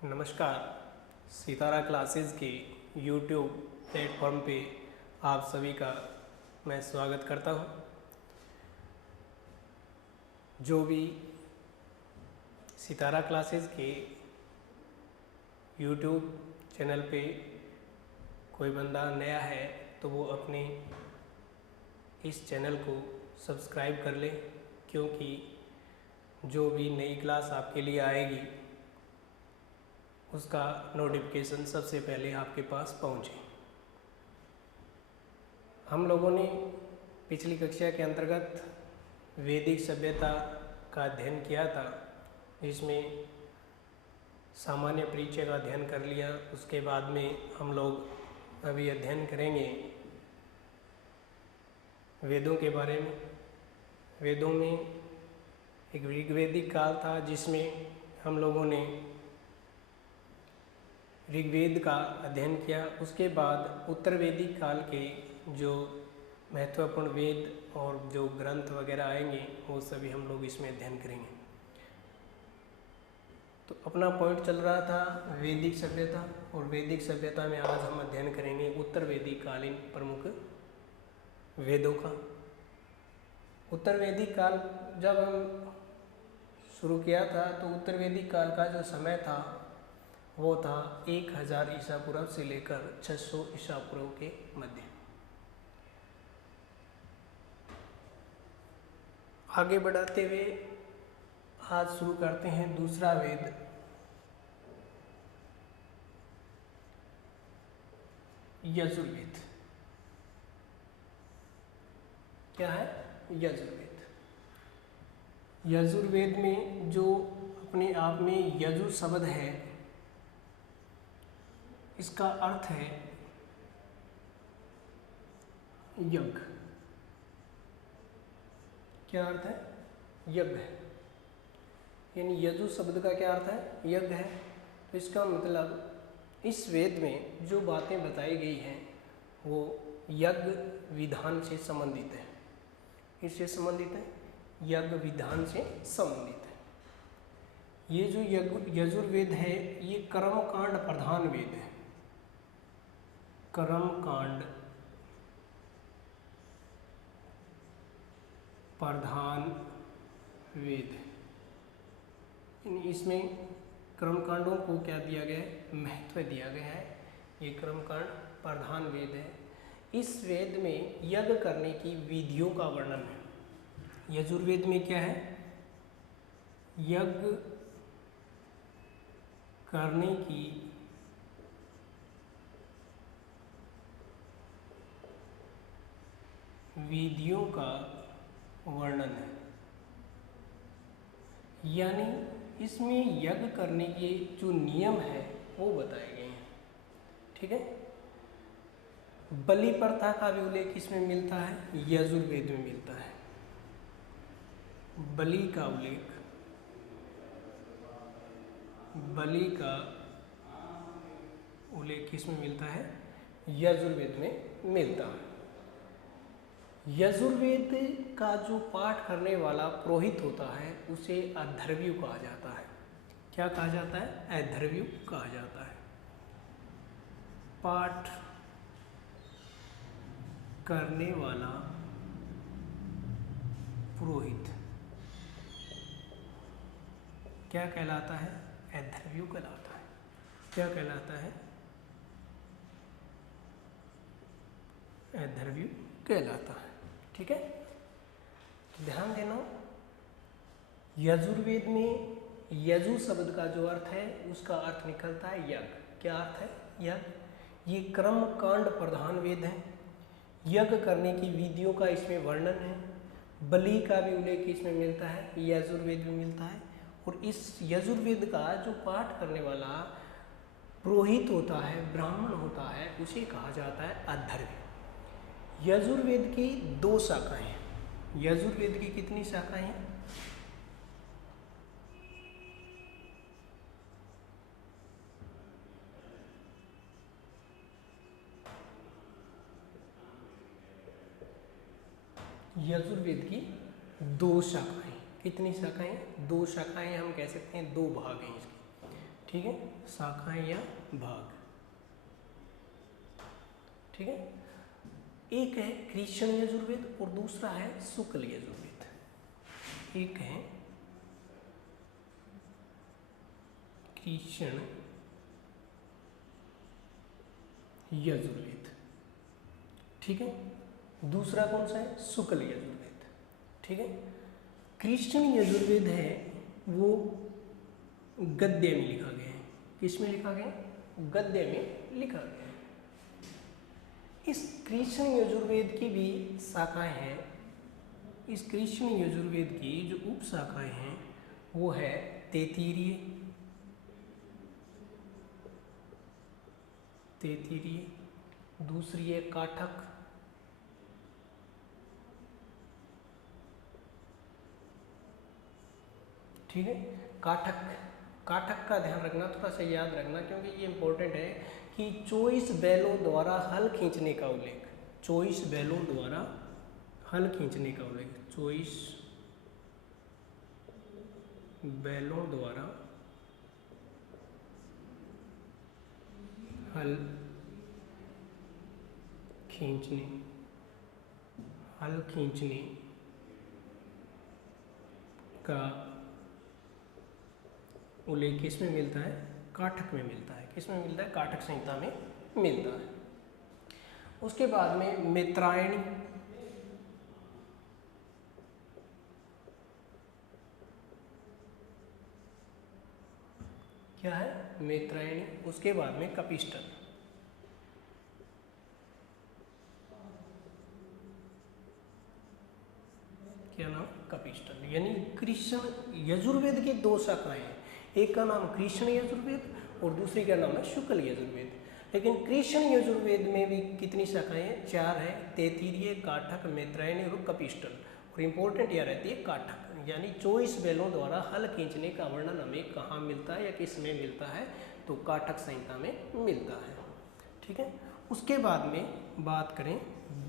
नमस्कार। सितारा क्लासेस के YouTube platform पे आप सभी का मैं स्वागत करता हूँ। जो भी सितारा क्लासेस के यूट्यूब चैनल पे कोई बंदा नया है तो वो अपने इस चैनल को सब्सक्राइब कर ले, क्योंकि जो भी नई क्लास आपके लिए आएगी उसका नोटिफिकेशन सबसे पहले आपके पास पहुंचे। हम लोगों ने पिछली कक्षा के अंतर्गत वैदिक सभ्यता का अध्ययन किया था, जिसमें सामान्य परिचय का अध्ययन कर लिया। उसके बाद में हम लोग अभी अध्ययन करेंगे वेदों के बारे में। वेदों में एक ऋग्वैदिक काल था जिसमें हम लोगों ने ऋग्वेद का अध्ययन किया। उसके बाद उत्तर वैदिक काल के जो महत्वपूर्ण वेद और जो ग्रंथ वगैरह आएंगे वो सभी हम लोग इसमें अध्ययन करेंगे। तो अपना पॉइंट चल रहा था वैदिक सभ्यता, और वैदिक सभ्यता में आज हम अध्ययन करेंगे उत्तर वैदिक कालीन प्रमुख वेदों का। उत्तर वैदिक काल जब हम शुरू किया था तो उत्तर वैदिक काल का जो समय था वो था 1000 ईसा पूर्व से लेकर 600 ईसा पूर्व के मध्य। आगे बढ़ाते हुए आज शुरू करते हैं दूसरा वेद, यजुर्वेद। क्या है यजुर्वेद? यजुर्वेद में जो अपने आप में यजु शब्द है, इसका अर्थ है यज्ञ। क्या अर्थ है? यज्ञ है। यानी यजु शब्द का क्या अर्थ है? यज्ञ है। तो इसका मतलब इस वेद में जो बातें बताई गई हैं वो यज्ञ विधान से संबंधित है। इससे संबंधित है, यज्ञ विधान से संबंधित है। ये जो यजुर्वेद है ये कर्मकांड प्रधान वेद है। कर्मकांड प्रधान वेद है। इसमें कर्मकांडों को क्या दिया गया है? महत्व दिया गया है। ये कर्मकांड प्रधान वेद है। इस वेद में यज्ञ करने की विधियों का वर्णन है। यजुर्वेद में क्या है? यज्ञ करने की विधियों का वर्णन है। यानी इसमें यज्ञ करने के जो नियम है वो बताए गए हैं। ठीक है। बलि प्रथा का भी उल्लेख इसमें मिलता है, यजुर्वेद में मिलता है। बलि का उल्लेख, बलि का उल्लेख किसमें मिलता है? यजुर्वेद में मिलता है। यजुर्वेद का जो पाठ करने वाला पुरोहित होता है उसे अध्वर्यु कहा जाता है। क्या कहा जाता है? अध्वर्यु कहा जाता है। पाठ करने वाला पुरोहित क्या कहलाता है? अध्वर्यु कहलाता है। क्या कहलाता है? अध्वर्यु कहलाता है। ठीक है। ध्यान देना, यजुर्वेद में यजु शब्द का जो अर्थ है उसका अर्थ निकलता है यज्ञ। क्या अर्थ है? यज्ञ। ये कर्म कांड प्रधान वेद है। यज्ञ करने की विधियों का इसमें वर्णन है। बलि का भी उल्लेख इसमें मिलता है, यजुर्वेद में मिलता है। और इस यजुर्वेद का जो पाठ करने वाला पुरोहित होता है, ब्राह्मण होता है, उसे कहा जाता है अध्वर्यु। यजुर्वेद की 2 शाखाएं हैं। यजुर्वेद की कितनी शाखाएं हैं? यजुर्वेद की 2 शाखाएं। कितनी शाखाएं? 2 शाखाएं। हम कह सकते हैं 2 भाग हैं इसके। ठीक है, शाखाएं या भाग। ठीक है, एक है कृष्ण यजुर्वेद और दूसरा है शुक्ल यजुर्वेद। एक है कृष्ण यजुर्वेद, ठीक है, दूसरा कौन सा है, शुक्ल यजुर्वेद। ठीक है, कृष्ण यजुर्वेद है वो गद्य में लिखा गया है। किस में लिखा गया, गद्य में लिखा गया है। इस कृष्ण यजुर्वेद की भी शाखाएं हैं। इस कृष्ण यजुर्वेद की जो उप शाखाएं हैं वो है तैत्तिरीय, दूसरी है काठक, ठीक है। काठक का ध्यान रखना, थोड़ा सा याद रखना क्योंकि ये इंपॉर्टेंट है कि 24 बैलों द्वारा हल खींचने का उल्लेख, 24 बैलों द्वारा हल खींचने का उल्लेख, 24 बैलों द्वारा हल खींचने का उल्लेख किस में मिलता है, काठक में मिलता है। किस में मिलता है, काठक संहिता में मिलता है। उसके बाद में मित्रायणी, क्या है, मित्रायणी। उसके बाद में कपिस्टल, क्या नाम, कपिस्टल। यानी कृष्ण यजुर्वेद की दो शाखाएं हैं, एक का नाम कृष्ण यजुर्वेद और दूसरी का नाम है शुक्ल यजुर्वेद। लेकिन कृष्ण यजुर्वेद में भी कितनी शाखाएं हैं, 4 है, तैत्तिरीय, काठक, मैत्रायणी और कपिस्टल। और इम्पोर्टेंट यह रहती है काठक, यानी 24 बैलों द्वारा हल खींचने का वर्णन हमें कहाँ मिलता है या किस में मिलता है, तो काठक संहिता में मिलता है। ठीक है, उसके बाद में बात करें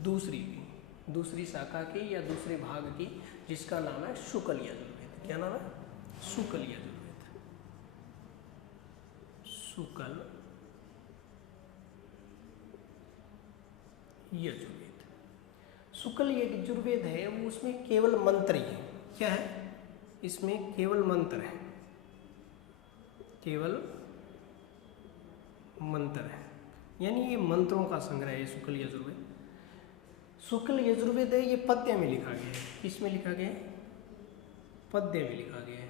दूसरी शाखा की या दूसरे भाग की, जिसका नाम है शुक्ल यजुर्वेद। क्या नाम है, शुक्ल यजुर्वेद। शुक्ल यजुर्वेद, शुक्ल यजुर्वेद है वो, उसमें केवल मंत्र ही है। क्या है, इसमें केवल मंत्र है, केवल मंत्र है, यानी ये मंत्रों का संग्रह है शुक्ल यजुर्वेद। शुक्ल यजुर्वेद है ये पद्य में लिखा गया है। किस में लिखा गया है, पद्य में लिखा गया है।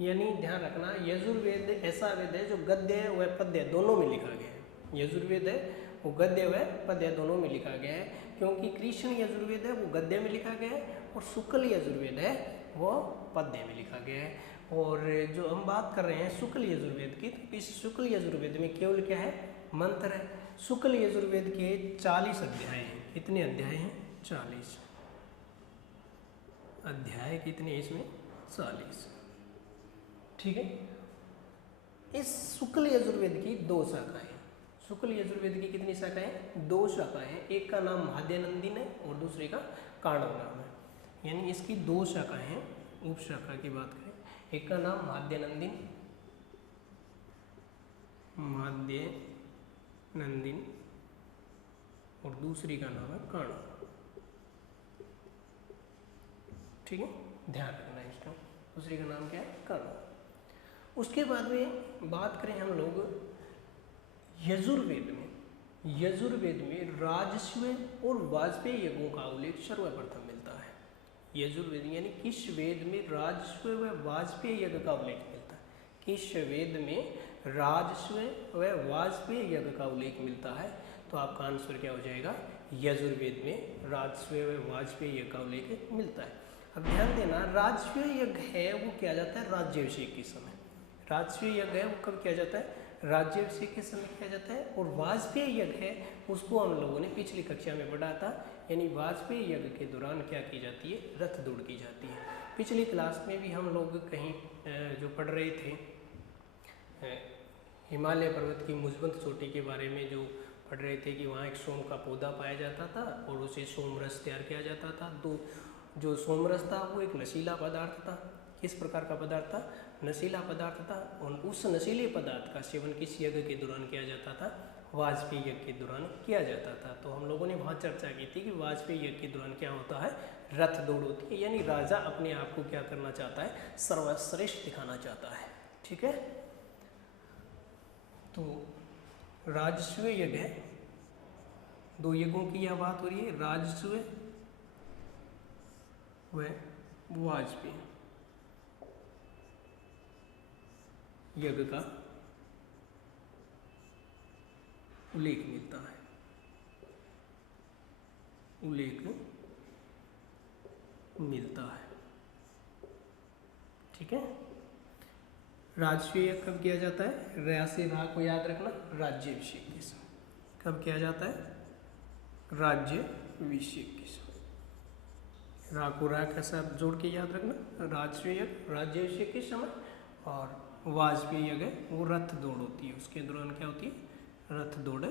यानी ध्यान रखना, यजुर्वेद ऐसा वेद है जो गद्य व पद्य दोनों में लिखा गया है। यजुर्वेद है वो गद्य व पद्य दोनों में लिखा गया है, क्योंकि कृष्ण यजुर्वेद है वो गद्य में लिखा गया है और शुक्ल यजुर्वेद है वो पद्य में लिखा गया है। और जो हम बात कर रहे हैं शुक्ल यजुर्वेद की, तो इस शुक्ल यजुर्वेद में केवल क्या है, मंत्र है। शुक्ल यजुर्वेद के 40 अध्याय हैं। कितने अध्याय हैं, 40 अध्याय। कितने इसमें, 40। ठीक है, इस शुक्ल यजुर्वेद की 2 शाखाएं। शुक्ल यजुर्वेद की कितनी शाखाएं, 2 शाखाएं। एक का नाम माध्यनंदिन है और दूसरे का कांडव नाम है। यानी इसकी 2 शाखाएं हैं। उप शाखा की बात करें, एक का नाम माध्यनंदिन और दूसरी का नाम है कांडव। ठीक है, ध्यान रखना इसका, दूसरी का नाम क्या है, कांडव। उसके बाद में बात करें हम लोग यजुर्वेद में राजस्व और वाजपेय यज्ञों का उल्लेख सर्वप्रथम मिलता है। यजुर्वेद यानी किस वेद में राजस्व व वाजपेय यज्ञ का उल्लेख मिलता है, किस वेद में राजस्व व वाजपेय यज्ञ का उल्लेख मिलता है, तो आपका आंसर क्या हो जाएगा, यजुर्वेद में राजस्व व वाजपेय यज्ञ का उल्लेख मिलता है। अब ध्यान देना, राजस्व यज्ञ है वो किया जाता है राज्याभिषेक के समय। राजस्व यज्ञ है वो कब किया जाता है, राज्याभिषेक के समय किया जाता है। और वाजपेय यज्ञ है उसको हम लोगों ने पिछली कक्षा में पढ़ा था। यानी वाजपेय यज्ञ के दौरान क्या की जाती है, रथ दौड़ की जाती है। पिछली क्लास में भी हम लोग कहीं जो पढ़ रहे थे हिमालय पर्वत की मुजबंत चोटी के बारे में, जो पढ़ रहे थे कि वहाँ एक सोम का पौधा पाया जाता था और उसे सोम रस तैयार किया जाता था। तो जो सोम रस था वो एक नशीला पदार्थ था। किस प्रकार का पदार्थ था, नशीला पदार्थ था और उस नशीले पदार्थ का सेवन किस यज्ञ के दौरान किया जाता था? वाजपेयी यज्ञ के दौरान किया जाता था। तो हम लोगों ने बहुत चर्चा की थी कि वाजपेयी यज्ञ के दौरान क्या होता है? रथ दौड़ होती है, यानी राजा अपने आप को क्या करना चाहता है? सर्वश्रेष्ठ दिखाना चाहता है। ठीक है, तो राजस्व यज्ञ है, 2 यज्ञों की यह बात हो रही है, राजस्व व वाजपेयी यज्ञ का उल्लेख मिलता है, उल्लेख मिलता है। ठीक है, राजस्व यज्ञ कब किया जाता है? रा से रा को याद रखना, राज्याभिषेक के समय। कब किया जाता है? राज्याभिषेक के समय। रा को रा के साथ जोड़ के याद रखना, राजस्व यज्ञ राज्याभिषेक के समय, और वाजपेयी यज्ञ वो रथ दौड़ होती है, उसके दौरान क्या होती है? रथ दौड़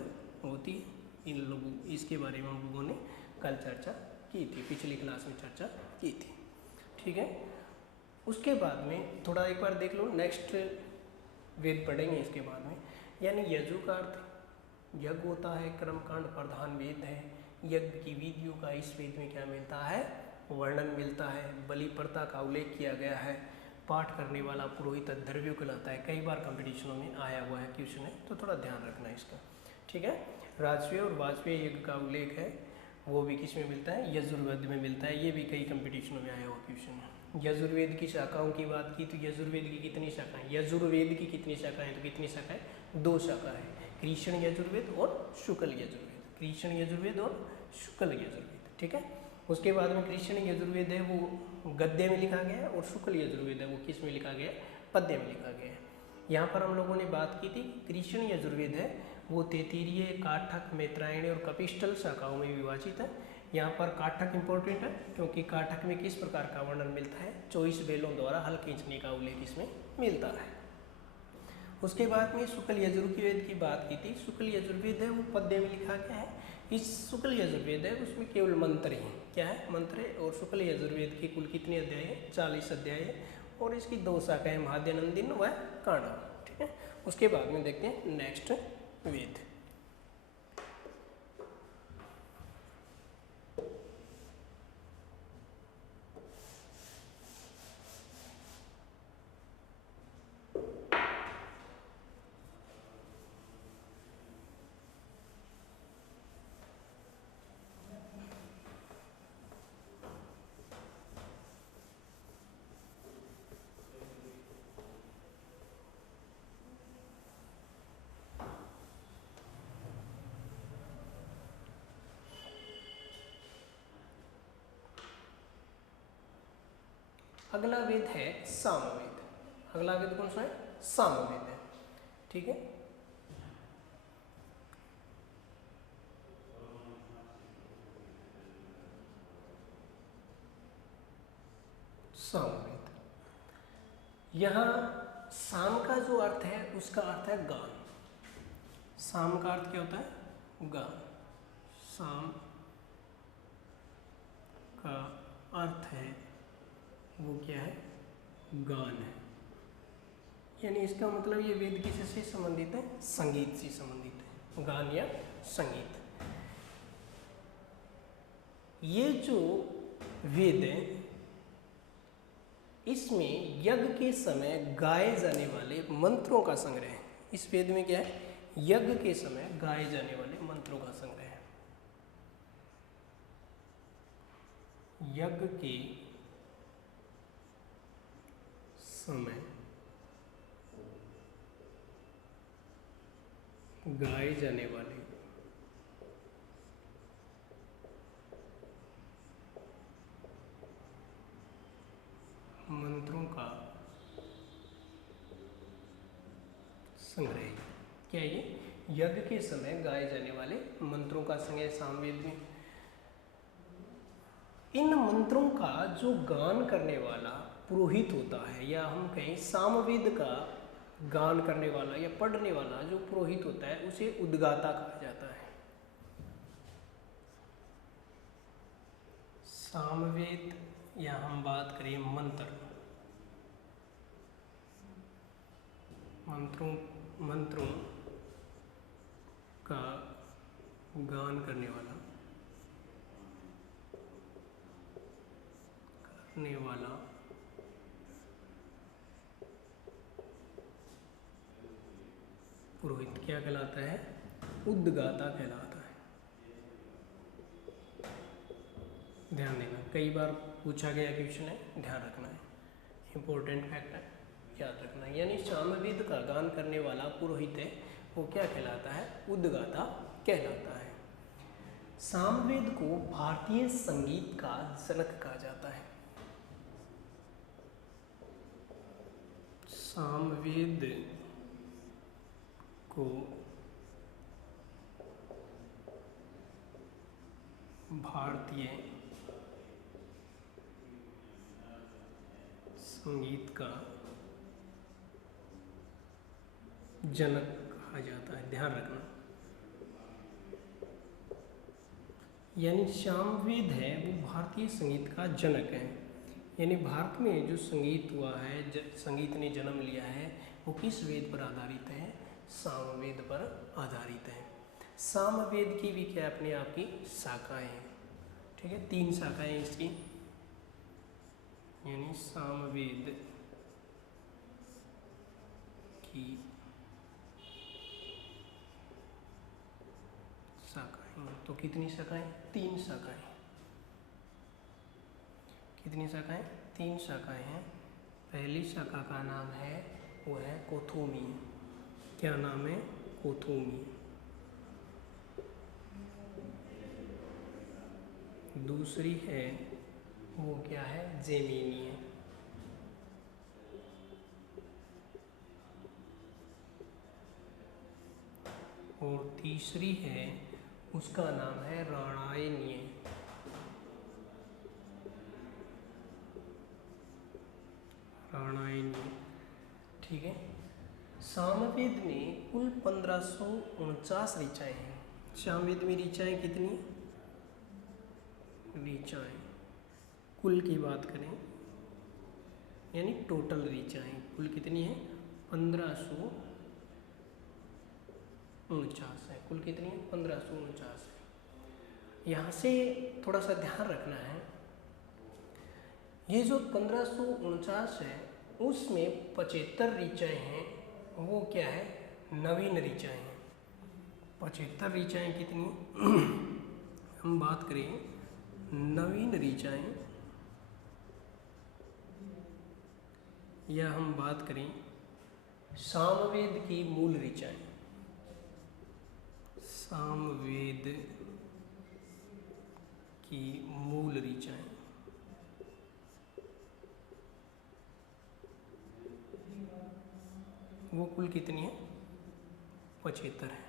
होती है। इन लोगों, इसके बारे में हम लोगों ने कल चर्चा की थी, पिछली क्लास में चर्चा की थी। ठीक है, उसके बाद में थोड़ा एक बार देख लो, नेक्स्ट वेद पढ़ेंगे इसके बाद में। यानी यजु का अर्थ यज्ञ होता है, कर्मकांड प्रधान वेद है। यज्ञ की विधियों का इस वेद में क्या मिलता है? वर्णन मिलता है। बलि प्रथा का उल्लेख किया गया है। पाठ करने वाला पुरोहित द्रव्य कहलाता है, कई बार कंपटीशनों में आया हुआ है क्वेश्चन है, तो थोड़ा ध्यान रखना इसका। ठीक है, राजस्व और वाजपेयी यज्ञ का उल्लेख है, वो भी किस में मिलता है? यजुर्वेद में मिलता है। ये भी कई कंपटीशनों में आया हुआ क्वेश्चन है। यजुर्वेद की शाखाओं की बात की तो यजुर्वेद की कितनी शाखाएं? यजुर्वेद की कितनी शाखाएं? तो कितनी शाखाएं? 2 शाखा है, कृष्ण यजुर्वेद और शुक्ल यजुर्वेद। कृष्ण यजुर्वेद और शुक्ल यजुर्वेद। ठीक है, उसके बाद में कृष्ण यजुर्वेद है वो गद्य में लिखा गया है, और शुक्ल यजुर्वेद है वो किस में लिखा गया है? पद्य में लिखा गया है। यहाँ पर हम लोगों ने बात की थी, कृष्ण यजुर्वेद है वो तैत्तिरीय, काठक, मैत्रायणी और कपिस्टल शाखाओं में विभाजित है। यहाँ पर काठक इंपॉर्टेंट है, क्योंकि काठक में किस प्रकार का वर्णन मिलता है? 24 बैलों द्वारा हल खींचने का उल्लेख इसमें मिलता है। उसके बाद में शुक्ल यजुर्वेद की बात की थी। शुक्ल यजुर्वेद है वो पद्य में लिखा गया है। इस शुक्ल यजुर्वेद है उसमें केवल मंत्र ही, क्या है? मंत्र है। और शुक्ल यजुर्वेद के कुल कितने अध्याय हैं? 40 अध्याय है, और इसकी 2 शाखाएं, महाद्यानंदिन व कांडव। ठीक है, उसके बाद में देखते हैं नेक्स्ट वेद। अगला वेद है सामवेद। अगला वेद कौन सा है? सामवेद है। ठीक है, सामवेद। यहाँ साम का जो अर्थ है उसका अर्थ है गान। साम का अर्थ क्या होता है? गान। साम का अर्थ है वो क्या है? गान है। यानी इसका मतलब ये वेद किससे संबंधित है? संगीत से संबंधित है, गान या संगीत। ये जो वेद है इसमें यज्ञ के समय गाए जाने वाले मंत्रों का संग्रह है। इस वेद में क्या है? यज्ञ के समय गाए जाने वाले मंत्रों का संग्रह है। यज्ञ के समय गाए जाने वाले मंत्रों का संग्रह। क्या ये? यज्ञ के समय गाए जाने वाले मंत्रों का संग्रह सामवेद में। इन मंत्रों का जो गान करने वाला पुरोहित होता है, या हम कहें सामवेद का गान करने वाला या पढ़ने वाला जो पुरोहित होता है, उसे उद्गाता कहा जाता है। सामवेद या हम बात करें मंत्र, मंत्रों का गान करने वाला पुरोहित क्या कहलाता है? उद्गाता कहलाता है। ध्यान देना, कई बार पूछा गया क्वेश्चन है, ध्यान रखना है, इंपॉर्टेंट फैक्ट है, याद रखना है। यानी सामवेद का गान करने वाला पुरोहित है, वो क्या कहलाता है? उद्गाता कहलाता है। सामवेद को भारतीय संगीत का जनक कहा जाता है। सामवेद को भारतीय संगीत का जनक कहा जाता है, ध्यान रखना। यानी सामवेद है वो भारतीय संगीत का जनक है। यानी भारत में जो संगीत हुआ है, संगीत ने जन्म लिया है, वो किस वेद पर आधारित है? सामवेद पर आधारित है। सामवेद की भी क्या अपने आप की शाखाएं हैं, ठीक है, 3 शाखाएं इसकी। यानी सामवेद की शाखाएं, तो कितनी शाखाएं? 3 शाखाएं। कितनी शाखाएं? 3 शाखाएं हैं। पहली शाखा का नाम है, वो है कोथुमी। क्या नाम है? कोथुमी। दूसरी है वो क्या है? जेमिनी है। और तीसरी है, उसका नाम है राणायनीय। राणायनीय, ठीक है। सामवेद में कुल 1549 ऋचाएँ हैं। सामवेद में ऋचाएँ कितनी? ऋचाएँ कुल की बात करें, यानी टोटल ऋचाएँ कुल कितनी है? 1549 है। कुल कितनी है? 1549 है। यहाँ से थोड़ा सा ध्यान रखना है, ये जो 1549 है उसमें 75 ऋचाएँ हैं, वो क्या है? नवीन ऋचाएँ हैं। 75 ऋचाएँ कितनी? हम बात करें नवीन ऋचाएँ, या हम बात करें सामवेद की मूल ऋचाएँ। सामवेद की मूल ऋचाएँ, वो कुल कितनी है? 75 है।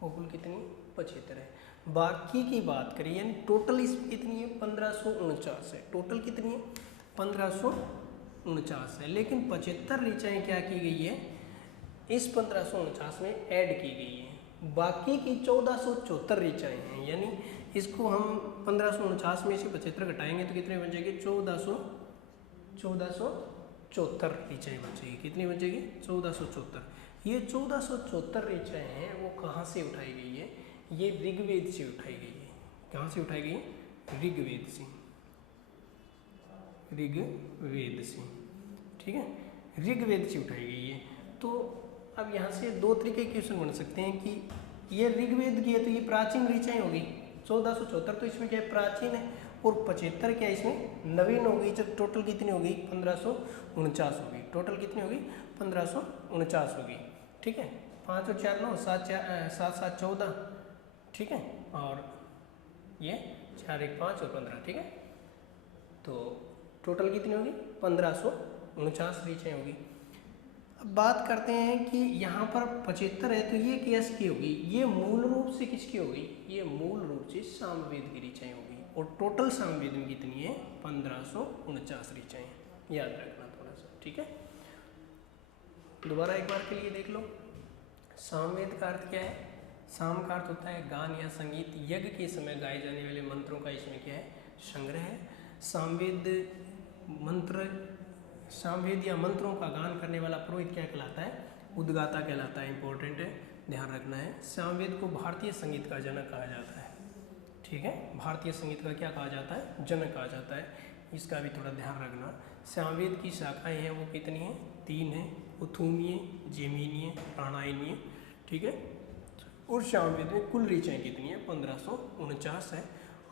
वो कुल कितनी? 75 है। बाकी की बात करें, यानी टोटल इसमें कितनी है? 1549 है। टोटल कितनी है? 1549 है। लेकिन 75 ऋचाएँ क्या की गई है? इस 1549 में ऐड की गई है। बाकी की 1474 ऋचाएँ हैं। यानी इसको हम 1549 में से 75 घटाएंगे तो कितने बन जाएंगे? 1474 ऋचाएँ बचेगी। कितनी बचेगी? 1474। ये 1474 ऋचाएँ हैं, वो कहाँ से उठाई गई है? ये ऋग्वेद से उठाई गई है। कहाँ से उठाई गई? ऋग्वेद से। ऋग्वेद से, ठीक है, ऋग्वेद से उठाई गई है। तो अब यहाँ से 2 तरीके के क्वेश्चन बन सकते हैं कि ये ऋग्वेद की है तो ये प्राचीन ऋचाएँ होगी। 1474 तो इसमें क्या है? प्राचीन है। और 75 क्या इसमें नवीन हो गई। जब टोटल कितनी हो गई? 1549 हो गई। टोटल कितनी होगी? 1549 होगी, ठीक है। 5 और 4 9, 7 7 14, ठीक है। और ये 4 1 5 और 15, ठीक है। तो टोटल कितनी होगी? 1549 ऋचाएँ होगी। अब बात करते हैं कि यहाँ पर 75 है तो ये किसकी होगी? ये मूल रूप से किसकी होगी? ये मूल रूप से सामवेद की ऋचाएँ होगी। और टोटल सामवेद में कितनी है? 1549 ऋचाएँ। याद रखना थोड़ा सा, ठीक है। दोबारा एक बार के लिए देख लो। सामवेद का अर्थ क्या है? साम का अर्थ होता है गान या संगीत। यज्ञ के समय गाए जाने वाले मंत्रों का इसमें क्या है? संग्रह है। सामवेद या मंत्रों का गान करने वाला पुरोहित क्या कहलाता है? उद्गाता कहलाता है, इंपॉर्टेंट है, ध्यान रखना है। सामवेद को भारतीय संगीत का जनक कहा जाता है, ठीक है, भारतीय संगीत का क्या कहा जाता है, जनक कहा जाता है, इसका भी थोड़ा ध्यान रखना। सामवेद की शाखाएं हैं वो कितनी हैं, 3 हैं, उथुमीय, जेमिनीय, प्राणायनीय, ठीक है। और सामवेद में कुल ऋचाएँ कितनी है, 1549 है,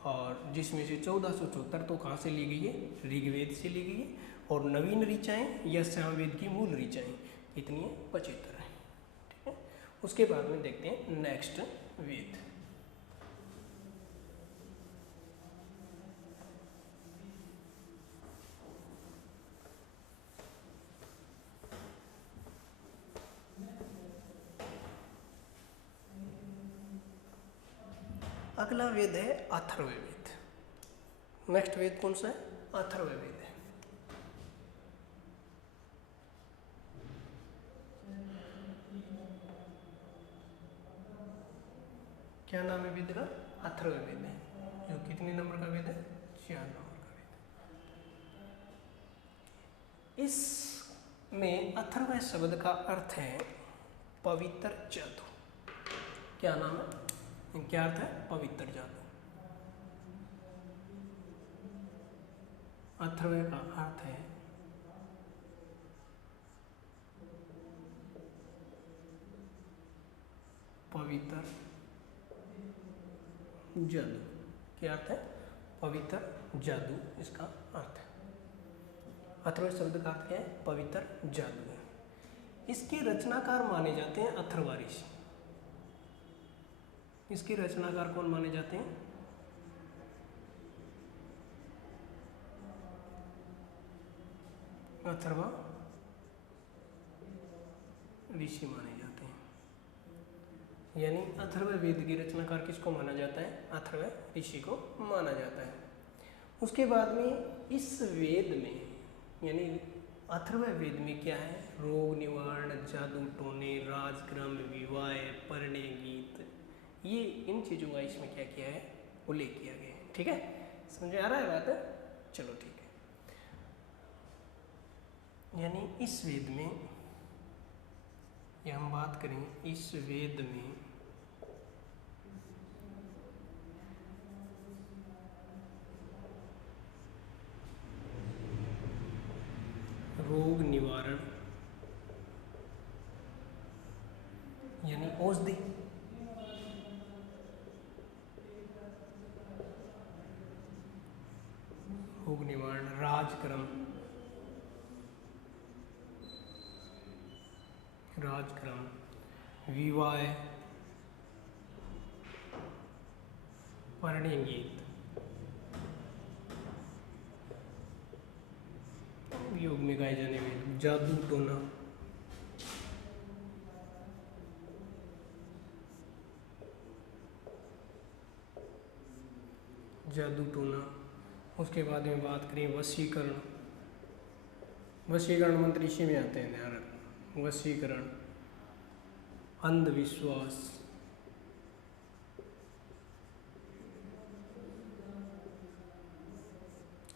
और जिसमें से 1474 तो कहाँ से ली गई है, ऋग्वेद से ली गई है, और नवीन ऋचाएँ या सामवेद की मूल ऋचाएँ कितनी है, 75 है, ठीक है। उसके बाद में देखते हैं नेक्स्ट वेद। अगला वेद है अथर्ववेद। नेक्स्ट वेद कौन सा है, अथर्ववेद है। क्या नाम है वेद का, अथर्ववेद है, जो कितने नंबर का वेद है, 4 नंबर का वेद। इसमें अथर्व शब्द का अर्थ है पवित्र जादू। क्या नाम है, क्या अर्थ है, पवित्र जादू। अथर्व का अर्थ है पवित्र जादू। क्या अर्थ है, पवित्र जादू, इसका अर्थ है। अथर्व शब्द का अर्थ क्या है, पवित्र जादू है। इसके रचनाकार माने जाते हैं अथर्व ऋषि। इसके रचनाकार कौन माने जाते हैं, अथर्व ऋषि माने जाते हैं। यानी अथर्व वेद की रचनाकार किसको माना जाता है, अथर्व ऋषि को माना जाता है। उसके बाद में इस वेद में यानी अथर्व वेद में क्या है, रोग निवारण, जादू टोने, राजक्रम, विवाह, परिणय गीत, ये इन चीज़ों का इसमें क्या किया है, उल्लेख किया गया है, ठीक है। समझ आ रहा है बात, चलो ठीक है। यानी इस वेद में, या हम बात करें इस वेद में रोग निवारण यानी औषधि, रोग निवारण, राजक्रम, विवाह, परिणय गीत, योग में गाए जाने वाले, जादू टोना, उसके बाद में बात करें वशीकरण। वशीकरण मंत्र इसी में आते हैं, ध्यान रखना। वशीकरण, अंधविश्वास,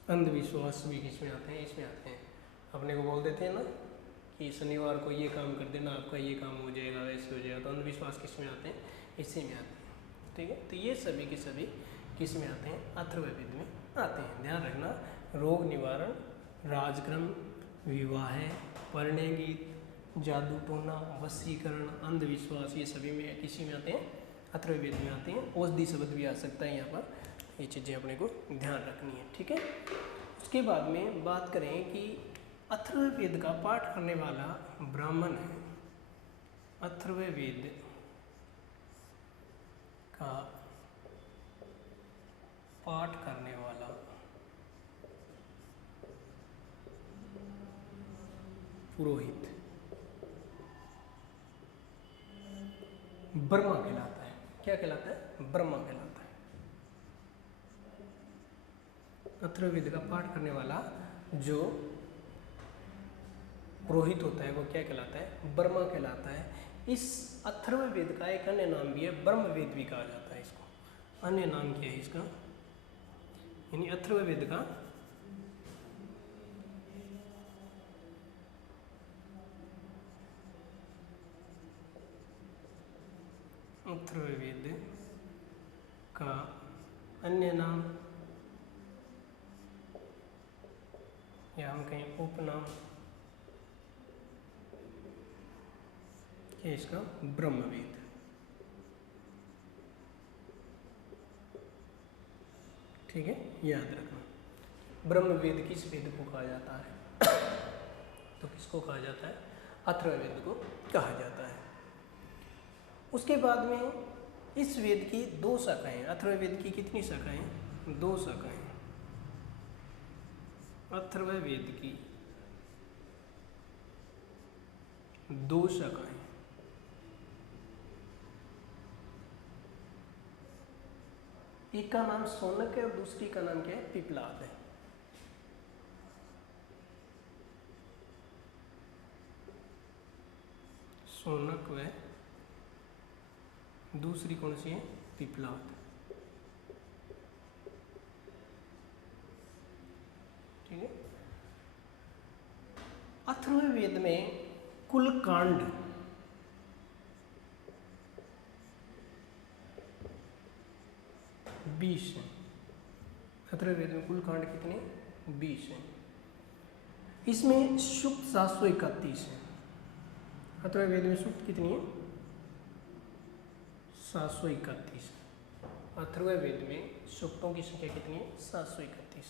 अंधविश्वास भी किसमें आते हैं, इसमें आते हैं। अपने को बोल देते हैं ना कि शनिवार को ये काम कर देना, आपका ये काम हो जाएगा, वैसे हो जाएगा, तो अंधविश्वास किस में आते हैं, इसी में आते हैं, ठीक है। तो ये सभी के सभी किस में आते हैं, अथर्ववेद में आते हैं, ध्यान रखना। रोग निवारण, राजक्रम, विवाह, परिणय गीत, जादू टोना, वशीकरण, अंधविश्वास, ये सभी में किसी में आते हैं, अथर्ववेद में आते हैं। औषधि शब्द भी आ सकता है यहाँ पर, ये चीज़ें अपने को ध्यान रखनी है, ठीक है। उसके बाद में बात करें कि अथर्ववेद का पाठ करने वाला ब्राह्मण है। अथर्ववेद का पाठ करने वाला पुरोहित ब्रह्मा कहलाता है। क्या कहलाता है, ब्रह्मा कहलाता है। अथर्ववेद का पाठ करने वाला जो पुरोहित होता है वो क्या कहलाता है, ब्रह्मा कहलाता है। इस अथर्ववेद का एक अन्य नाम भी है, ब्रह्मवेद भी कहा जाता है इसको। अन्य नाम क्या है इसका, यानी अथर्ववेद का अथर्ववेद का अन्य नाम या हम कहें उपनाम है इसका ब्रह्मवेद। ठीक है, याद रखना ब्रह्मवेद किस वेद को कहा जाता है तो किसको कहा जाता है? अथर्ववेद को कहा जाता है। उसके बाद में इस वेद की 2 शाखाएं, अथर्ववेद की कितनी शाखाएं? 2 शाखाएं। अथर्ववेद की 2 शाखाएं। एक का नाम शौनक है और दूसरी का नाम क्या है? पिप्लाद है। शौनक व दूसरी कौन सी है? पिप्लाद। ठीक है। अथर्ववेद में कुल कांड 20 हैं। अथर्ववेद में कुल कांड कितने? 20 हैं। इसमें सूक्त 731 है। अथर्ववेद में सूक्त कितनी है? 731। अथर्ववेद में सूक्तों की संख्या कितनी है? 731।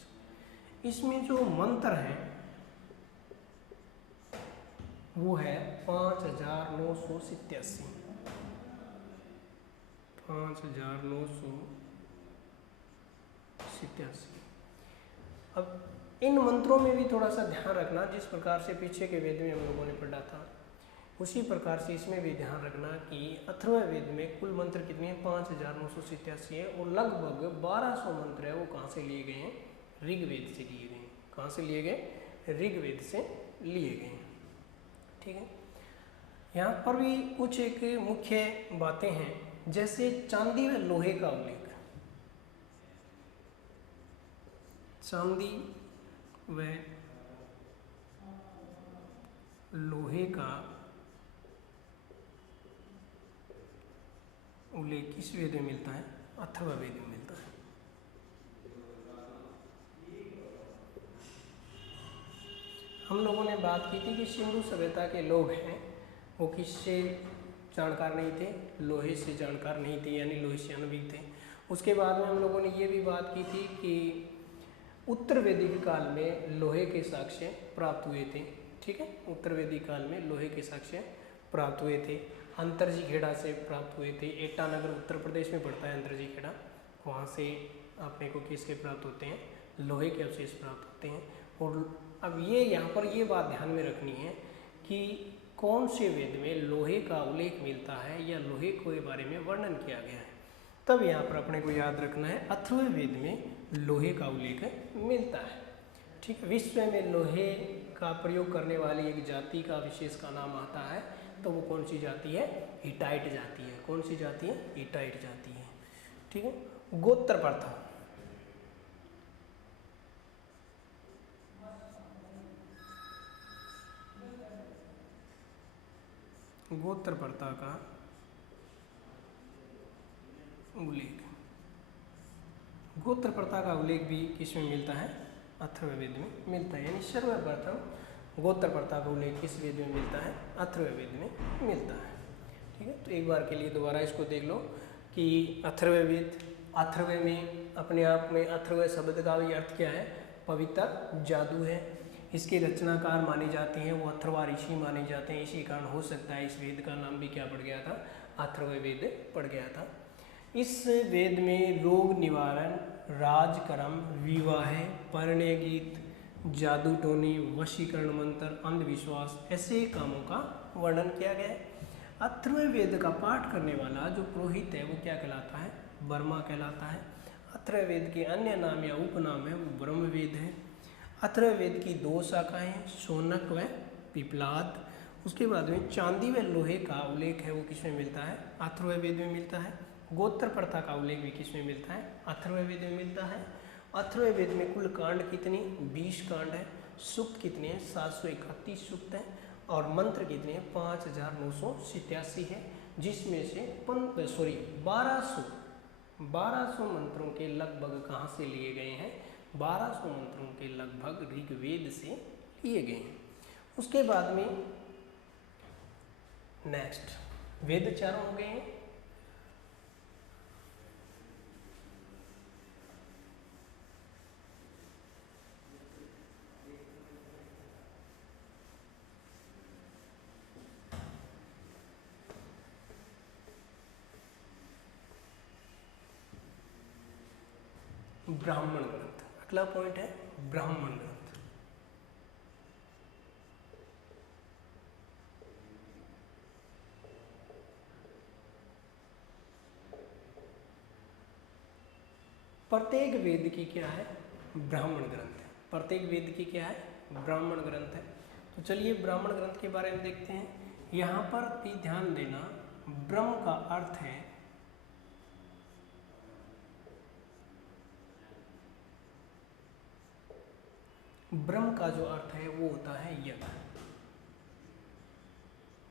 इसमें जो मंत्र हैं वो है 5987। 5987। अब इन मंत्रों में भी थोड़ा सा ध्यान रखना, जिस प्रकार से पीछे के वेद में हम लोगों ने पढ़ा था उसी प्रकार से इसमें भी ध्यान रखना कि अथर्ववेद में कुल मंत्र कितने हैं? 5987 है और लगभग 1200 मंत्र है वो कहाँ से लिए गए हैं? ऋग्वेद से लिए गए हैं। कहाँ से लिए गए? ऋग्वेद से लिए गए हैं। ठीक है। यहाँ पर भी कुछ एक मुख्य बातें हैं, जैसे चांदी व लोहे का उल्लेख। चांदी व लोहे का उल्लेख किस वेद में मिलता है? अथर्ववेद में मिलता है। हम लोगों ने बात की थी कि सिंधु सभ्यता के लोग हैं वो किससे जानकार नहीं थे? लोहे से जानकार नहीं थे, यानी लोहे से अनभिज्ञ थे। उसके बाद में हम लोगों ने ये भी बात की थी कि उत्तर वैदिक काल में लोहे के साक्ष्य प्राप्त हुए थे। ठीक है, उत्तर वैदिक काल में लोहे के साक्ष्य प्राप्त हुए थे। अंतरजी खेड़ा से प्राप्त हुए थे। एटा नगर उत्तर प्रदेश में पड़ता है अंतरजी खेड़ा, वहाँ से अपने को किसके प्राप्त होते हैं? लोहे के अवशेष प्राप्त होते हैं। और अब ये यहाँ पर ये बात ध्यान में रखनी है कि कौन से वेद में लोहे का उल्लेख मिलता है या लोहे के बारे में वर्णन किया गया है। तब यहाँ पर अपने को याद रखना है अथर्ववेद में लोहे का उल्लेख मिलता है। ठीक है। विश्व में लोहे का प्रयोग करने वाली एक जाति का विशेष का नाम आता है, तो वो कौन सी जाति है? हिटाइट जाति है। कौन सी जाति है? हिटाइट जाति है। ठीक है। गोत्र प्रथा। गोत्र प्रथा का उल्लेख। गोत्र प्रथा का उल्लेख भी किसमें मिलता है? अथर्ववेद में मिलता है। यानी सर्वप्रथम गोत्र प्रथा का उल्लेख किस वेद में मिलता है? अथर्ववेद में मिलता है। ठीक है। तो एक बार के लिए दोबारा इसको देख लो कि अथर्ववेद, अथर्व में अपने आप में अथर्व शब्द का भी अर्थ क्या है? पवित्र जादू है। इसके रचनाकार माने जाते हैं वो अथर्वा ऋषि माने जाते हैं। इसी कारण हो सकता है इस वेद का नाम भी क्या पड़ गया था? अथर्ववेद पड़ गया था। इस वेद में रोग निवारण, राजकर्म, विवाह, परिणय गीत, जादू टोनी, वशीकरण मंत्र, अंधविश्वास ऐसे कामों का वर्णन किया गया है। अथर्ववेद का पाठ करने वाला जो पुरोहित है वो क्या कहलाता है? वर्मा कहलाता है। अथर्ववेद के अन्य नाम या उपनाम है वो ब्रह्मवेद है। अथर्ववेद की 2 शाखाएं, शौनक व पिप्लाद। उसके बाद में चांदी व लोहे का उल्लेख है वो किसमें मिलता है? अथर्ववेद में मिलता है। गोत्र प्रथा का उल्लेख भी किसमें मिलता है? अथर्ववेद में मिलता है। अथर्ववेद में कुल कांड कितनी? 20 कांड है। सूक्त कितने हैं? 731 सूक्त हैं। और मंत्र कितने हैं? 5987 है। जिसमें से 1200 मंत्रों के लगभग कहाँ से लिए गए हैं? 1200 मंत्रों के लगभग ऋग्वेद से लिए गए हैं। उसके बाद में नेक्स्ट वेद चारों हो गए हैं। ब्राह्मण ग्रंथ, अगला पॉइंट है ब्राह्मण ग्रंथ। प्रत्येक वेद की क्या है? ब्राह्मण ग्रंथ है। प्रत्येक वेद की क्या है? ब्राह्मण ग्रंथ है। तो चलिए ब्राह्मण ग्रंथ के बारे में देखते हैं। यहाँ पर भी ध्यान देना, ब्रह्म का अर्थ है ब्रह्म का जो अर्थ है वो होता है यज्ञ।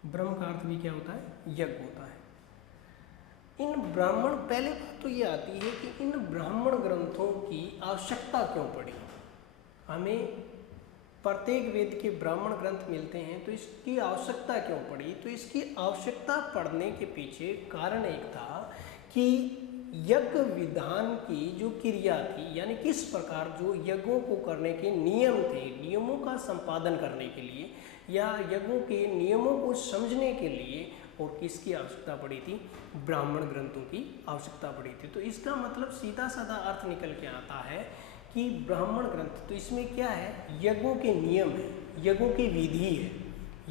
ब्रह्म का अर्थ भी क्या होता है? यज्ञ होता है। इन ब्राह्मण, पहले बात तो ये आती है कि इन ब्राह्मण ग्रंथों की आवश्यकता क्यों पड़ी? हमें प्रत्येक वेद के ब्राह्मण ग्रंथ मिलते हैं तो इसकी आवश्यकता क्यों पड़ी? तो इसकी आवश्यकता पड़ने के पीछे कारण एक था कि यज्ञ विधान की जो क्रिया थी, यानी किस प्रकार जो यज्ञों को करने के नियम थे, नियमों का संपादन करने के लिए या यज्ञों के नियमों को समझने के लिए और किसकी आवश्यकता पड़ी थी? ब्राह्मण ग्रंथों की आवश्यकता पड़ी थी। तो इसका मतलब सीधा साधा अर्थ निकल के आता है कि ब्राह्मण ग्रंथ, तो इसमें क्या है? यज्ञों के नियम है, यज्ञों की विधि है,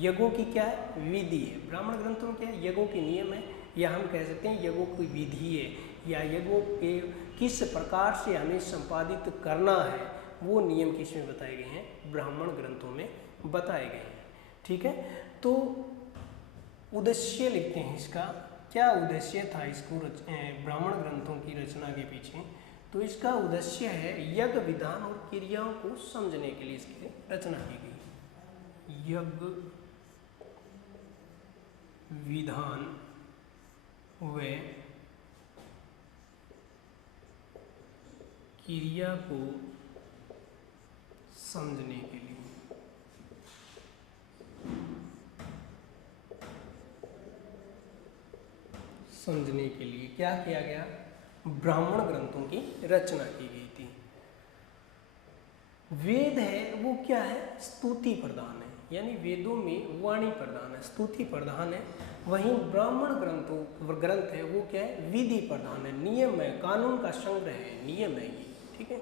यज्ञों की क्या है? विधि है। ब्राह्मण ग्रंथों में क्या है? यज्ञों के नियम है, या हम कह सकते हैं यज्ञों की विधि है, या यज्ञों के किस प्रकार से हमें संपादित करना है वो नियम किसमें बताए गए हैं? ब्राह्मण ग्रंथों में बताए गए हैं। ठीक है, तो उद्देश्य लिखते हैं इसका, क्या उद्देश्य था इसको ब्राह्मण ग्रंथों की रचना के पीछे? तो इसका उद्देश्य है यज्ञ विधान और क्रियाओं को समझने के लिए इसकी रचना की गई। यज्ञ विधान व क्रिया को समझने के लिए क्या किया गया? ब्राह्मण ग्रंथों की रचना की गई थी। वेद है वो क्या है? स्तुति प्रधान है, यानी वेदों में वाणी प्रधान है, स्तुति प्रधान है। वहीं ब्राह्मण ग्रंथ है वो क्या है? विधि प्रधान है, नियम है, कानून का संग्रह है, नियम है ये। ठीक है,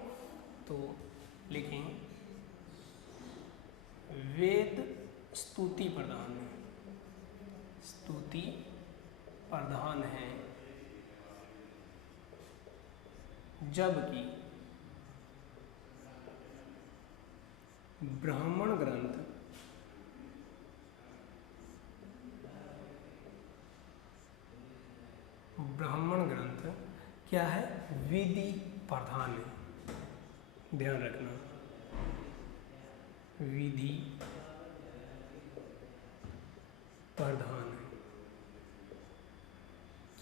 तो लिखें वेद स्तुति प्रधान है, स्तुति प्रधान है, जबकि ब्राह्मण ग्रंथ क्या है? विधि प्रधान है। ध्यान रखना, विधि प्रधान है।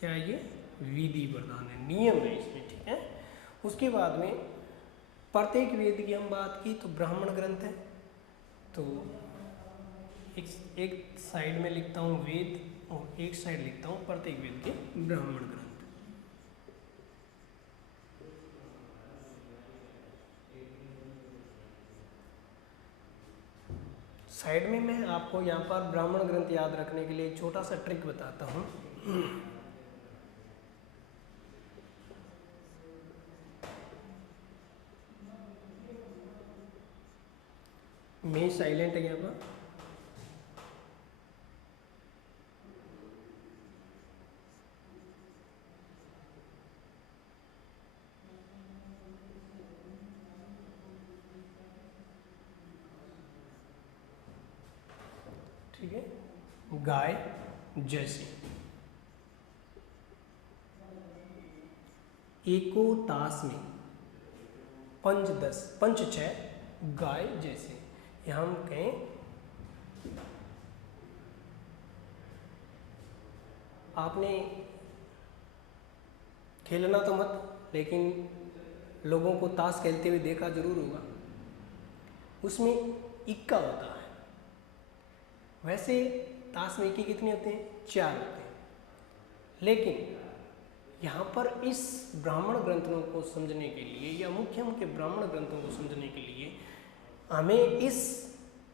क्या ये? विधि प्रधान है, नियम है इसमें। ठीक है, उसके बाद में प्रत्येक वेद की हम बात की तो ब्राह्मण ग्रंथ है, तो एक साइड में लिखता हूँ वेद और एक साइड लिखता हूँ प्रत्येक वेद के ब्राह्मण ग्रंथ। साइड में मैं आपको यहाँ पर ब्राह्मण ग्रंथ याद रखने के लिए एक छोटा सा ट्रिक बताता हूँ। मैं साइलेंट है यहाँ पर। ठीक है, गाय जैसे एको तास में पंच 10 पंच 6 गाय जैसे, यहाँ हम कहें आपने खेलना तो मत, लेकिन लोगों को ताश खेलते हुए देखा जरूर होगा। उसमें इक्का होता है। वैसे ताश में इक्के कितने होते हैं? 4 होते हैं। लेकिन यहाँ पर इस ब्राह्मण ग्रंथों को समझने के लिए या मुख्य मुख्य ब्राह्मण ग्रंथों को समझने के लिए हमें इस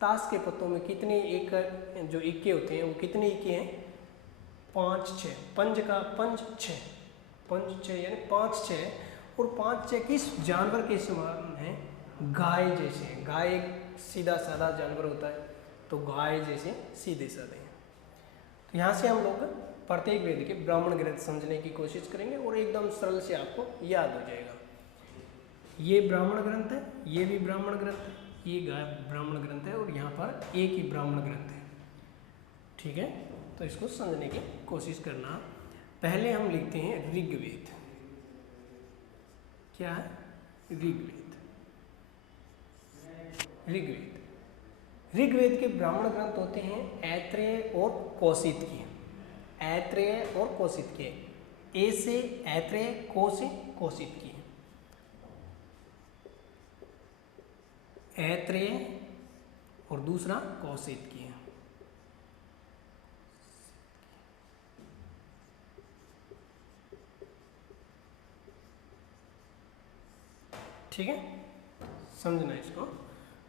ताश के पत्तों में कितने एक जो इक्के होते हैं वो कितने इक्के हैं? 5 6। पंज का पंज 6, पंज 6 यानी 5 6। और 5 6 किस जानवर के समान है? गाय जैसे। गाय एक सीधा साधा जानवर होता है, तो गाय जैसे सीधे साधे हैं। तो यहाँ से हम लोग प्रत्येक वेद के ब्राह्मण ग्रंथ समझने की कोशिश करेंगे और एकदम सरल से आपको याद हो जाएगा। ये ब्राह्मण ग्रंथ है, ये भी ब्राह्मण ग्रंथ है, ये ब्राह्मण ग्रंथ है और यहाँ पर एक ही ब्राह्मण ग्रंथ है। ठीक है, तो इसको समझने की कोशिश करना। पहले हम लिखते हैं ऋग्वेद। क्या है? ऋग्वेद। ऋग्वेद के ब्राह्मण ग्रंथ होते हैं ऐत्रेय और कौशितकीय। ऐत्रेय और कौशितकीय। ए से ऐत्रेय, को से कौशितकीय। ऐत्रेय और दूसरा कौशितकीय। ठीक है, समझना इसको।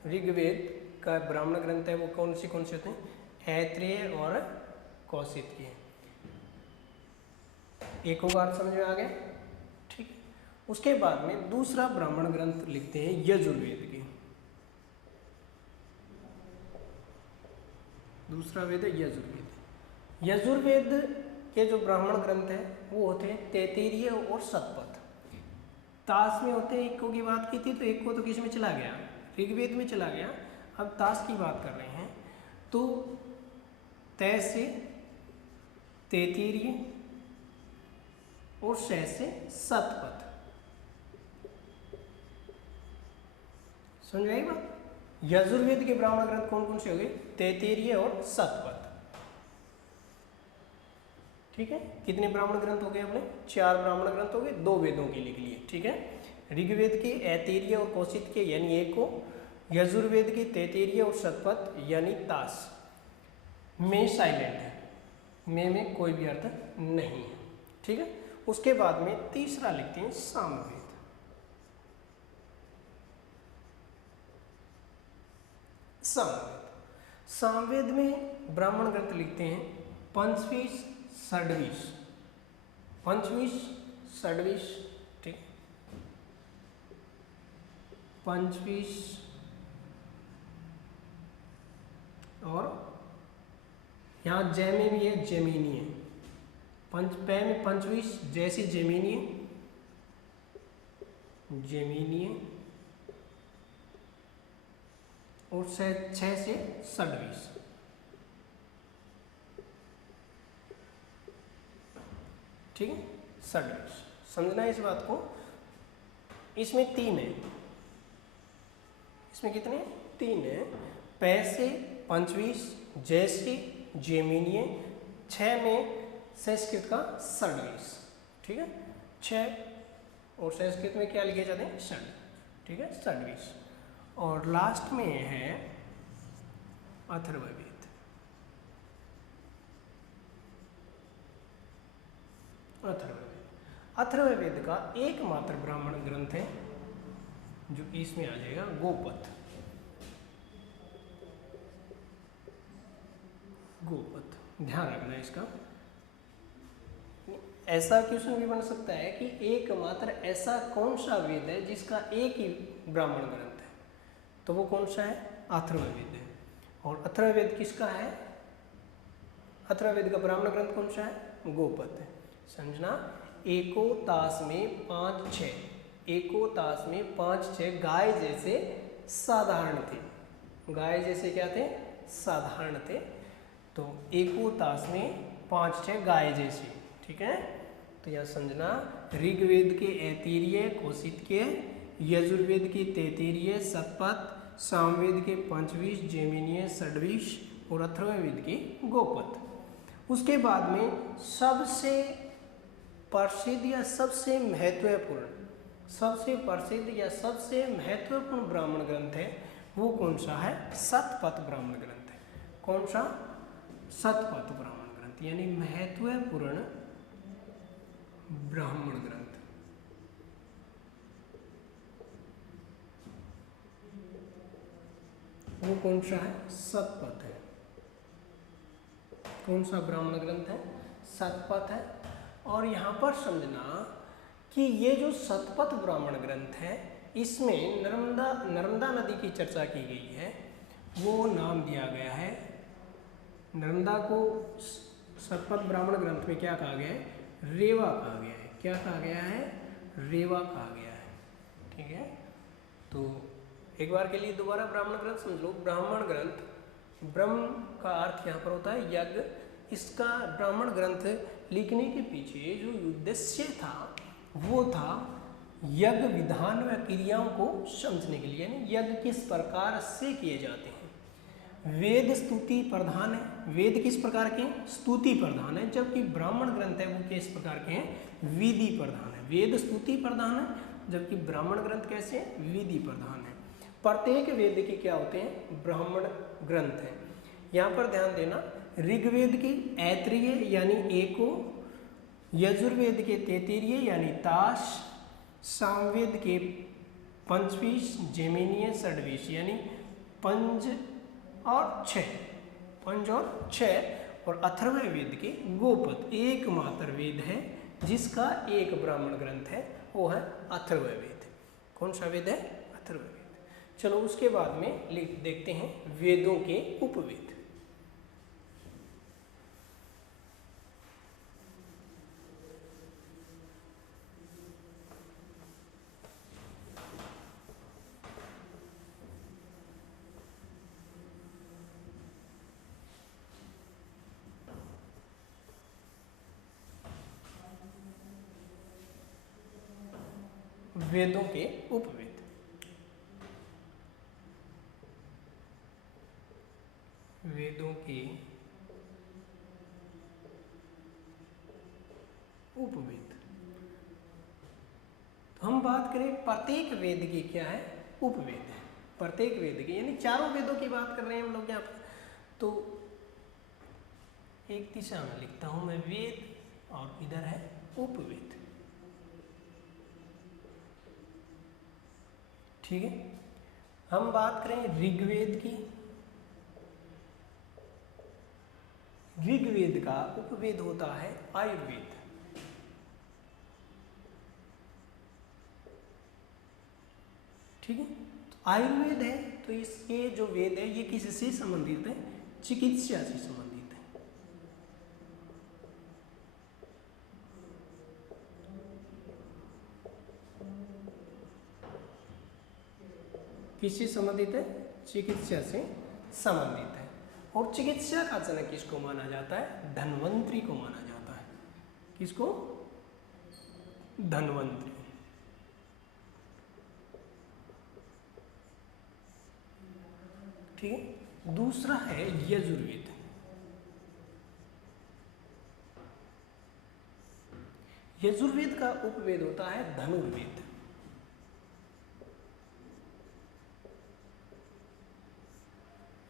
ऋग्वेद का ब्राह्मण ग्रंथ है वो कौन से होते हैं? ऐत्रेय और कौशितकीय। एक बात समझ में आ गया? ठीक है। उसके बाद में दूसरा ब्राह्मण ग्रंथ लिखते हैं यजुर्वेद की। दूसरा वेद है यजुर्वेद। यजुर्वेद के जो ब्राह्मण ग्रंथ है वो होते हैं तैत्तिरीय और शतपथ। ताश में होते हैं इक्को की बात की थी, तो इक्को तो किस में चला गया? ऋग्वेद में चला गया। अब ताश की बात कर रहे हैं तो तय से तैत्तिरीय और शय से शतपथ। समझ में आई बात? यजुर्वेद के ब्राह्मण ग्रंथ कौन कौन से हो गए? तैत्तिरीय और शतपथ। ठीक है, कितने ब्राह्मण ग्रंथ हो गए अपने? 4 ब्राह्मण ग्रंथ हो गए, 2 वेदों के लिए। ठीक है, ऋग्वेद के ऐत्रेय और कौशितकीय यानी एक को, यजुर्वेद की तैत्तिरीय और शतपथ यानी ताश। में साइलेंट है, में कोई भी अर्थ नहीं है। ठीक है, उसके बाद में तीसरा लिखते हैं सामवेद। सामवेद में ब्राह्मण ग्रंथ लिखते हैं पंचवीस षड्वीस। पंचवीस षड्वीस। ठीक, पंचवीस और यहाँ जय में भी है जमीनी है। पै में पंचवीस जैसी जमीनी है, जमीनी है और 6 से षड्वीस। ठीक है, षड्वीस। समझना है इस बात को। इसमें 3 है। इसमें कितने? 3 है। पै से पंचवीस, जय से जमीनीय, 6 में संस्कृत का षड्वीस। ठीक है, 6 और संस्कृत में क्या लिखे जाते हैं? षड। ठीक है, षड्वीस। और लास्ट में है अथर्ववेद। अथर्ववेद का एकमात्र ब्राह्मण ग्रंथ है जो इसमें आ जाएगा गोपथ। गोपथ, ध्यान रखना इसका। ऐसा क्वेश्चन भी बन सकता है कि एकमात्र ऐसा कौन सा वेद है जिसका एक ही ब्राह्मण ग्रंथ है, तो वो कौन सा है? अथर्ववेद है। और अथर्ववेद किसका है? अथर्ववेद का ब्राह्मण ग्रंथ कौन सा है? गोपथ है। समझना, एको ताश में 5 6, एको ताश में 5 6 गाय जैसे साधारण थे। गाय जैसे क्या थे? साधारण थे। तो एको ताश में 5 6 गाय जैसी। ठीक है, तो यह समझना, ऋग्वेद के ऐत्रेय कौशितकीय, यजुर्वेद की तैत्तिरीय शतपथ, सामवेद के पंचवीस, जैमिनीय षड्वीस और अथर्ववेद की गोपथ। उसके बाद में सबसे प्रसिद्ध या सबसे महत्वपूर्ण ब्राह्मण ग्रंथ है वो कौन सा है? शतपथ ब्राह्मण ग्रंथ है। कौन सा? शतपथ ब्राह्मण ग्रंथ, यानी महत्वपूर्ण ब्राह्मण ग्रंथ। वो कौन सा है? शतपथ है। कौन सा ब्राह्मण ग्रंथ है? शतपथ है। और यहाँ पर समझना कि ये जो शतपथ ब्राह्मण ग्रंथ है इसमें नर्मदा नदी की चर्चा की गई है। वो नाम दिया गया है नर्मदा को शतपथ ब्राह्मण ग्रंथ में क्या कहा गया है? रेवा कहा गया है। क्या कहा गया है? रेवा कहा गया है। ठीक है, तो एक बार के लिए दोबारा ब्राह्मण ग्रंथ समझ लो। ब्राह्मण ग्रंथ, ब्रह्म का अर्थ यहाँ पर होता है यज्ञ। इसका ब्राह्मण ग्रंथ लिखने के पीछे जो उद्देश्य था वो था यज्ञ विधान व क्रियाओं को समझने के लिए, यानी यज्ञ किस प्रकार से किए जाते हैं। वेद स्तुति प्रधान है। वेद किस प्रकार के? स्तुति प्रधान है। जबकि ब्राह्मण ग्रंथ है वो किस प्रकार के हैं? विधि प्रधान है। वेद स्तुति प्रधान है, जबकि ब्राह्मण ग्रंथ कैसे? विधि प्रधान है। प्रत्येक वेद के क्या होते हैं? ब्राह्मण ग्रंथ है। यहाँ पर ध्यान देना, ऋग्वेद के ऐतरेय यानी एको, यजुर्वेद के तैत्तिरीय यानी ताश, सामवेद के पंचवीस, जैमिनीय षड्वीस यानी पंज और छः, और अथर्ववेद के गोपद। एकमात्र वेद है जिसका एक ब्राह्मण ग्रंथ है, वो है अथर्ववेद। कौन सा वेद है? अथर्ववेद। चलो उसके बाद में देखते हैं वेदों के उपवेद। वेदों के उपवेद। वेदों के उपवेद। तो हम बात करें प्रत्येक वेद के क्या है? उपवेद है। प्रत्येक वेद के यानी चारों वेदों की बात कर रहे हैं हम लोग यहाँ पर। तो एक दिशा में लिखता हूं मैं वेद और इधर है उपवेद। ठीक है, हम बात करें ऋग्वेद की। ऋग्वेद का उपवेद होता है आयुर्वेद। ठीक है, तो आयुर्वेद है तो इसके जो वेद है ये किससे संबंधित है? चिकित्सा से संबंधित है। किससे संबंधित है? चिकित्सा से संबंधित है। और चिकित्सा का जनक किसको माना जाता है? धन्वंतरी को माना जाता है। किसको? धन्वंतरी। ठीक है, दूसरा है यजुर्वेद। यजुर्वेद का उपवेद होता है धनुर्वेद।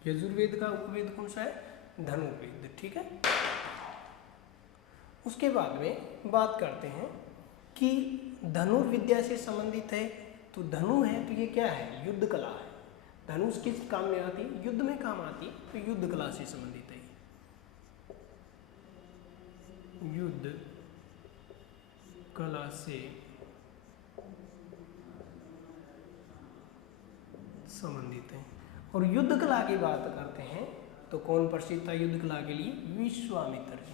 यजुर्वेद का उपवेद कौन सा है? धनुर्वेद। ठीक है, उसके बाद में बात करते हैं कि धनुर्विद्या से संबंधित है। तो धनु है तो ये क्या है? युद्ध कला है। धनुष किस काम में आती है? युद्ध में काम आती है, तो युद्ध कला से संबंधित है। युद्ध कला से संबंधित है। और युद्ध कला की बात करते हैं तो कौन प्रसिद्ध था युद्ध कला के लिए? विश्वामित्र जी।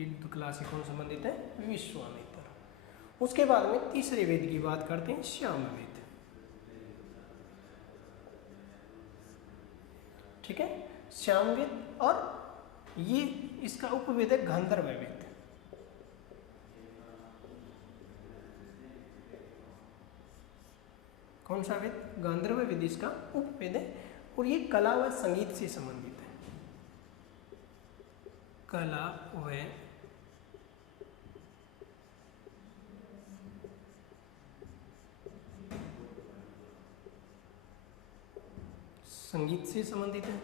युद्ध कला से कौन संबंधित है? विश्वामित्र। उसके बाद में तीसरे वेद की बात करते हैं, सामवेद। ठीक है, सामवेद। और ये इसका उपवेद है गांधर्व वेद। कौन सा वेद? गांधर्व वेद इसका उपवेद है। और ये कला व संगीत से संबंधित है। कला व संगीत से संबंधित है।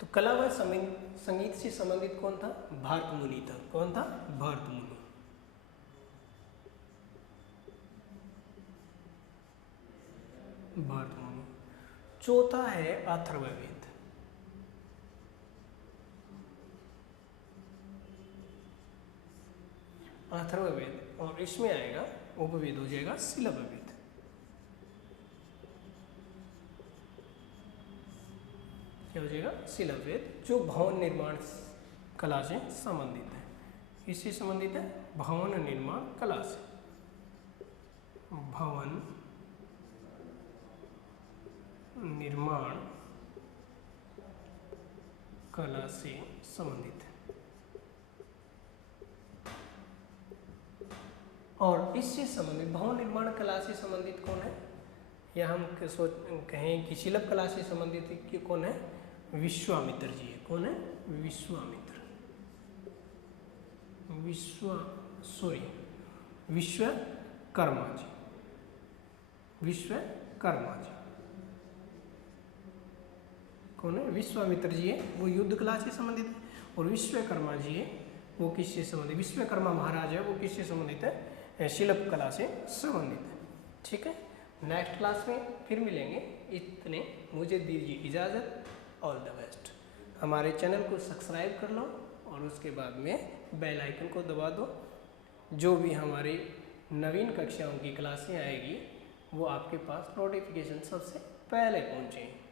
तो कला व संगीत से संबंधित कौन था? भरतमुनि था। कौन था? भरतमुनि। भरतमुनि। चौथा है अथर्ववेद। अथर्ववेद और इसमें आएगा उपवेद हो जाएगा शिलभवेद। क्या हो जाएगा? शिलभवेद, जो भवन निर्माण कला से संबंधित है। इससे संबंधित है भवन निर्माण कला से। भवन निर्माण कला से संबंधित है। और इससे संबंधित भवन निर्माण कला से संबंधित कौन है? या हम कहें कि शिल्प कला से संबंधित कि कौन है? विश्वामित्र जी है। कौन है? विश्वामित्र। विश्वकर्मा जी। विश्वकर्मा जी कौन है? विश्वामित्र जी है, वो युद्ध कला से संबंधित है। और विश्वकर्मा जी है, वो किससे संबंधित? विश्वकर्मा महाराज है, वो किससे संबंधित है? शिल्प कला से संबंधित है। ठीक है, नेक्स्ट क्लास में फिर मिलेंगे। इतने मुझे दीजिए इजाज़त। All the best. हमारे चैनल को सब्सक्राइब कर लो और उसके बाद में बेल आइकन को दबा दो। जो भी हमारी नवीन कक्षाओं की क्लासें आएगी वो आपके पास नोटिफिकेशन सबसे पहले पहुंचे।